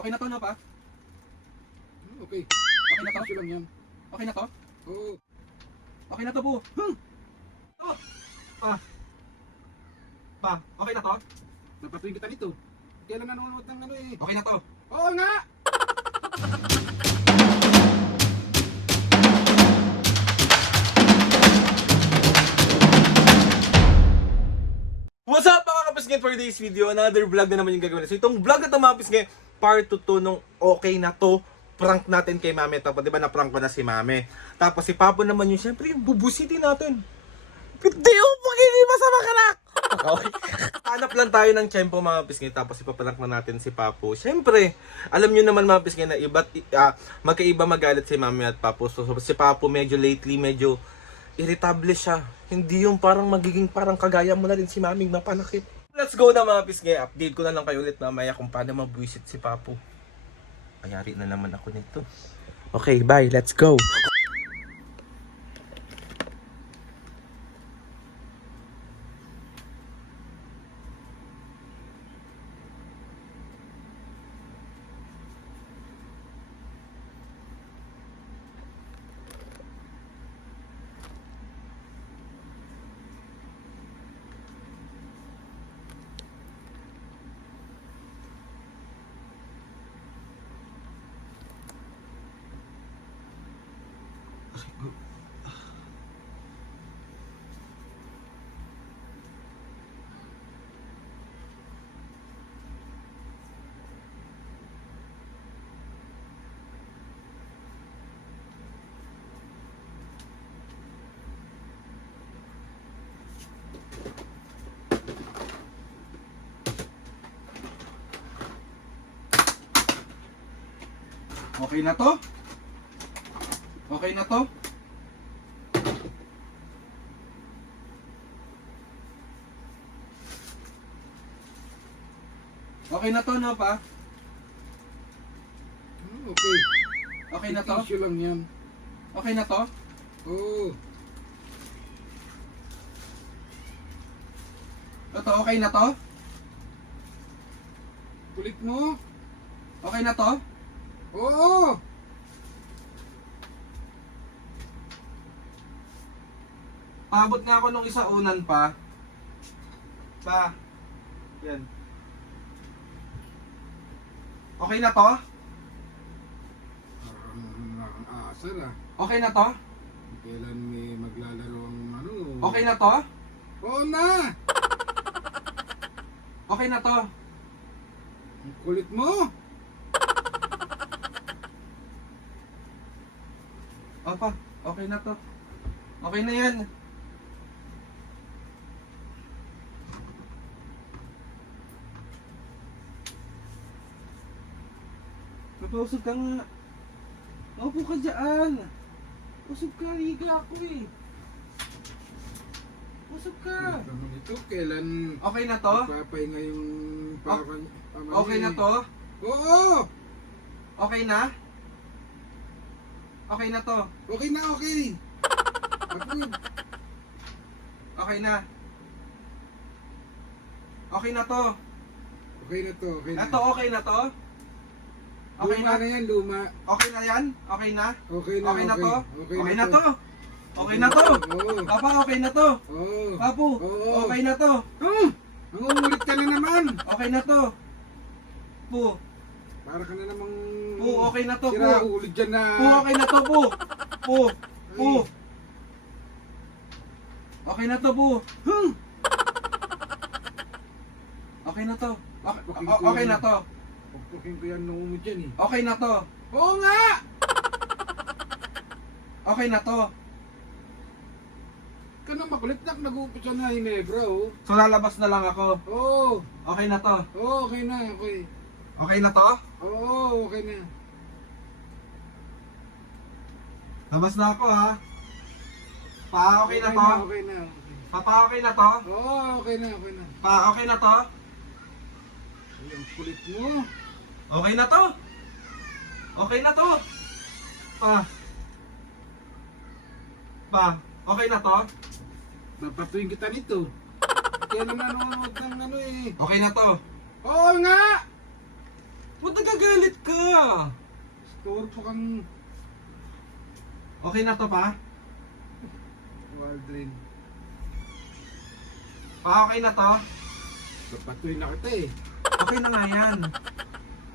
Okay na to, no pa? Okay. Okay na to? Kasi lang yan. Okay na to? Oo. Okay na to, po. To. Pa. Pa, okay na to? Napatuloy kita nito. Kaya lang nanonood ng ano eh. Okay na to? Oo nga! What's up mga kapisngin, for this video? Another vlog na naman yung gagawin. So itong vlog na ito mga kapisngin, part 2 to nung okay na to. Prank natin kay Mami. Tapos diba na-prank ko na si Mami. Tapos si Papo naman yung syempre yung bubusitin natin. Hindi yung pagiging masama ka na! Okay. Hanap lang tayo ng tiyempo mga kapisngin. Tapos ipaprank na natin si Papo. Syempre, alam nyo naman mga kapisngin na magkaiba magalit si Mami at Papo. So si Papo medyo lately, medyo irritable siya. Hindi yung parang magiging parang kagaya mo na rin si Maming mapanakit. Let's go na mga pisngi. Update ko na lang kayo ulit mamaya kung paano mabuisit si Papo. Ayari na naman ako nito. Okay, bye. Let's go. Okay na to? Okay na to? Okay na to, no pa? Okay. Okay na to? Issue lang yan. Okay na to? Oo. Ito, okay na to? Kulit mo? Okay na to? Oo. Paabot nga ako nung isa unan pa. Pa. Yan. Okay na to? Parang nakakaasar ah. Okay na to? Kailan may maglalaro ang ano? Okay na to? Oo na! Okay na to? Ang kulit mo? Opa, okay na to. Okay na yan. Napausog ka nga. Maupo ka dyan. Usog ka, higa ako eh. Usog ka. Kulit naman ito. Kailan Okay na to? papahinga yung parang... Okay na to? Oo! Okay na? Okay na to? Okay na, okay! Approve! Okay na? Okay na to? Okay na to, okay na. Ito okay na to? Okay Luma na? na yan, luma. Okay na yan? Okay na? Okay na, Okay na to? Okay Okay na to? Okay na to? Oo. Papa, okay na to? Oo. Papu, Oo. okay na to? Nangungulit ka na naman. Okay na to? Pu, Para ka na namang... Pu, okay na to, Pu. Sira ulo dyan na... Pu, okay na to, Pu. Pu, Pu. Okay na to, Pu. Okay na to. Okay na to. Pagpukin ko yan nung mo dyan eh. Okay na to. Oo nga! Okay na to. Ka na makulit na, nag-uupisa na Hinebra oh. So lalabas na lang ako. Oo. Okay na to. Oo, okay na, okay. Okay na to? Oo, okay na. Labas na ako ha. Pa, okay na to? Okay na, okay. Papa, okay na to? Oo, okay na, okay na. Pa, okay na to? Ay, ang kulit mo. Okay na to? Okay na to? Pa. Pa, okay na to? Napatuloy kita nito. Kaya naman nanonood ng ano eh. Okay na to? Oo nga! Ba't nagagalit Store po kang Okay na to pa? Waldrin. Pa, okay na to? Papatuloy na kita eh. Okay na nga yan.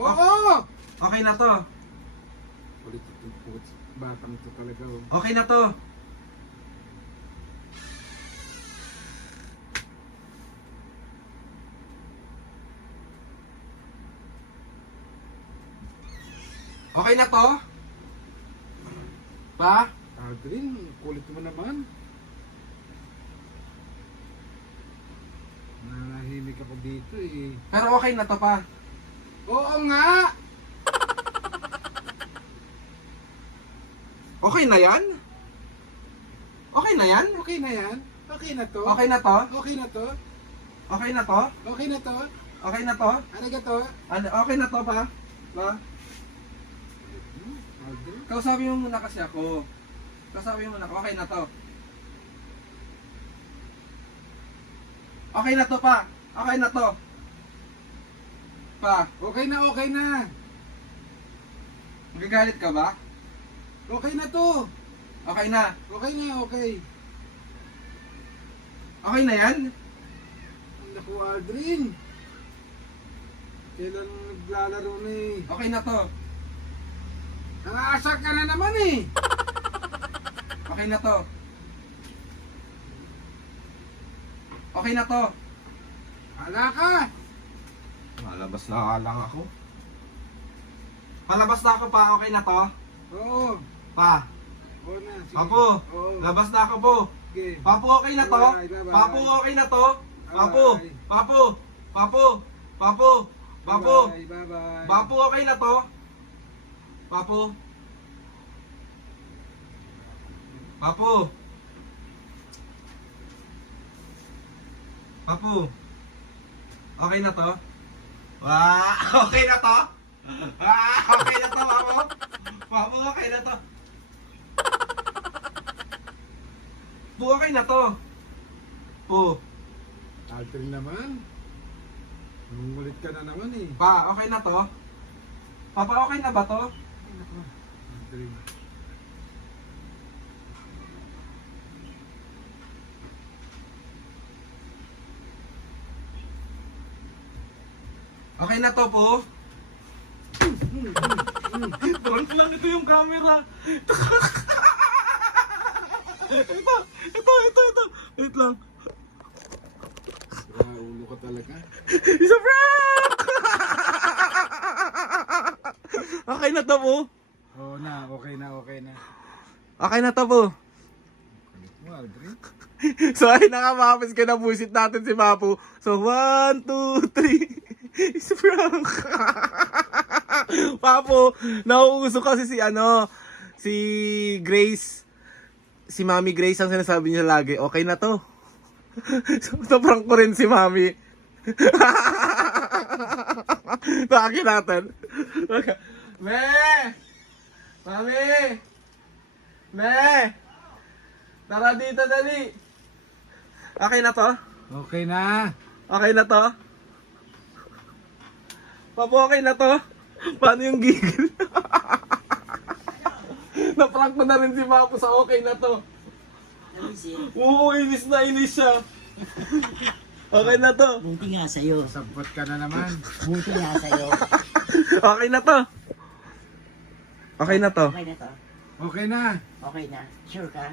Oo! Okay na to. Ulit itong puts. Batang to talaga oh. Okay na to. Okay na to? Pa? Aldrin, kulit mo naman. Nanahimik ako dito eh. Pero okay na to pa. Oo nga! Okay na yan? Okay na yan? Okay na yan. Okay na to. Okay na to? Okay na to. Okay na to? Okay na to. Okay na to? Ano ka to? Ano, okay na to pa? Pa? Aldrin? Kausapin mo muna kasi ako. Kausapin mo muna ako. Okay na to. Okay na to pa. Okay na to. Pa, Okay na, okay na. magagalit ka ba? Okay na to. Okay na. Okay na, okay. Okay na yan? Naku, Aldrin. Kailan naglalaro na eh. Okay na to. Nangasar ka na naman eh. Okay na to. Okay na to. Hala ka. Malabas na lang ako. Palabas na ako pa. Okay na to? Oo. Pa. Oo na. Sige. Papo. Oo. Labas na ako po. Okay. Papo, okay na to? Bye-bye, bye-bye. Papo, okay na to? Papo. Bye-bye. Papo. Papo. Papo. Papo. Bye, bye-bye. Papo, okay na to? Papo. Papo. Papo. Okay na to? Okay na to? Okay na to, Papo? Papo, okay na to? Po, okay na to? Po. Aldrin naman. Nungulit ka na naman eh. Pa, okay na to? Papa, okay na ba to? Aldrin. Okay na to po? Prank lang ito yung camera. Ito. Wait lang. Ulo ka talaga. Isa prank! Okay na to po? Oo na, okay na, okay na. Okay na to po. Kulit mo, Aldrin. So ay nakamapis ka na busit natin si Papu. So 1, 2, 3. Is prank. Papu, nauuso kasi si Grace. Si Mami Grace ang sinasabi niya lagi, okay na to. So prank ko rin si Mami. Bakit natin? Me! Mami! Me! Tara dito, dali! Okay na to? Okay na. Okay na to? Papo, okay na to? Paano yung gigil? Na-prank ko na rin si Papo sa okay na to. Oo, inis na inis siya. Okay na to? Buti nga sa'yo. Sampot ka na naman. Buti nga sa'yo. Okay na to? Okay na to? Okay na to. Okay na. Okay na. Sure ka?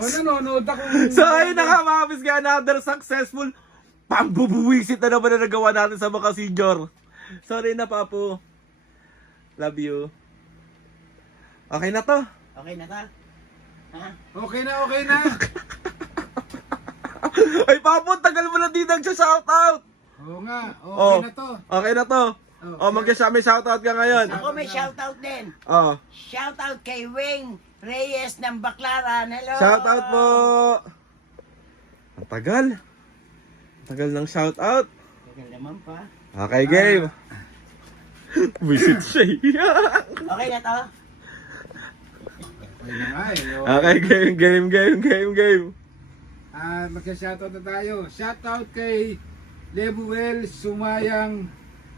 O nanonood ako. So ay nakamapis ka, another successful pambubuwisit na naman na nagawa natin sa mga senior. Sorry na, Papo. Love you. Okay na to? Okay na to? Ha? Okay na, okay na. Ay, Papo, tagal mo na di nagsha-shoutout. Oo nga, okay Oh. na to. Okay na to? Oh, May shoutout ka ngayon. Ako may shoutout din. Oh, Shoutout kay Wing Reyes ng Baclaran. Hello! shoutout po. Ang tagal. Ang tagal ng shoutout. Okay naman pa. Okay, game. Visit siya. Okay na to? Okay na nga eh. Okay, game. Magsa-shoutout na tayo. Shoutout kay Lebuel Sumayang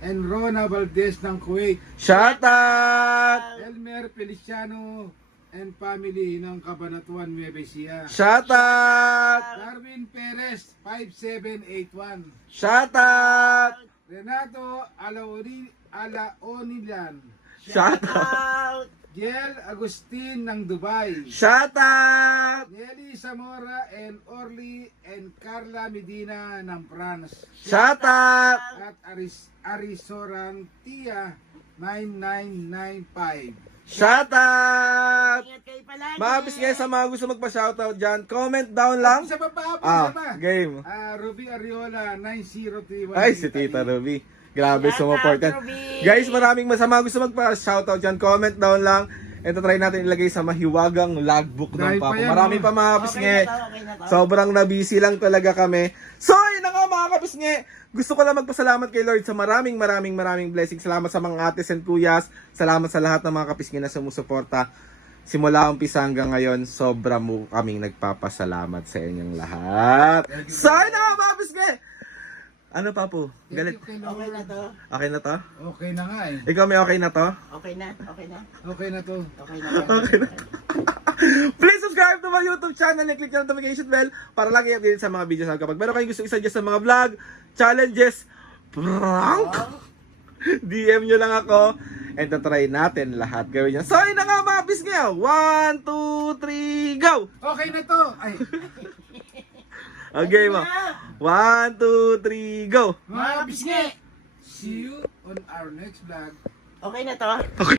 and Rona Valdez ng Kuwait. Shoutout! Elmer Feliciano and family ng Cabanatuan, Nueva Ecija. Shoutout! Darwin Perez, 5781. Shoutout! Renato Alaonilan. Shoutout! Jel Agustin ng Dubai. Shoutout! Nelly Zamora and Orly and Carla Medina ng France. Shoutout! At Arisorantia 9995. Shoutout! Ingat kayo palagi. Mga pisngay, sa mga gusto magpa-shoutout dyan, comment down lang. Isa pa pa, Ah, isa pa. game. Ruby Ariola 9031. Ay, si Tita Ruby. Grabe, Shoutout, sumuport yan. Ruby. Guys, maraming masama gusto magpa-shoutout dyan. Comment down lang. Ito try natin ilagay sa mahiwagang logbook ng Dahil pa Papa. yan, Marami no? pa mga Okay kapisnge. na to, okay na to. Sobrang nabisi lang talaga kami. So, yun na nga mga kapisnge. Gusto ko lang magpasalamat kay Lord sa maraming blessings. Salamat sa mga ates and kuyas. Salamat sa lahat ng mga kapisnge na sumusuporta. Simula umpisa hanggang ngayon, sobra mo kaming nagpapasalamat sa inyong lahat. So, yun na nga mga kapisnge. Ano pa po? Galit? Thank you, Okay na to. Okay na to? Okay na nga eh. Ikaw may okay na to? Okay na. Okay na. Okay na to. Okay na. Okay na. Please subscribe to my YouTube channel and click the notification bell para lagi updated sa mga videos kapag meron kayong gusto i-suggest sa mga vlog, challenges, prank, DM nyo lang ako and tatry natin lahat gawin yan. So, yun na nga mga bis ngayon. 1, 2, 3, go! Okay na to. Ay, Okay mo. 1, 2, 3, go! mga bisngi. See you on our next vlog. Okay na to.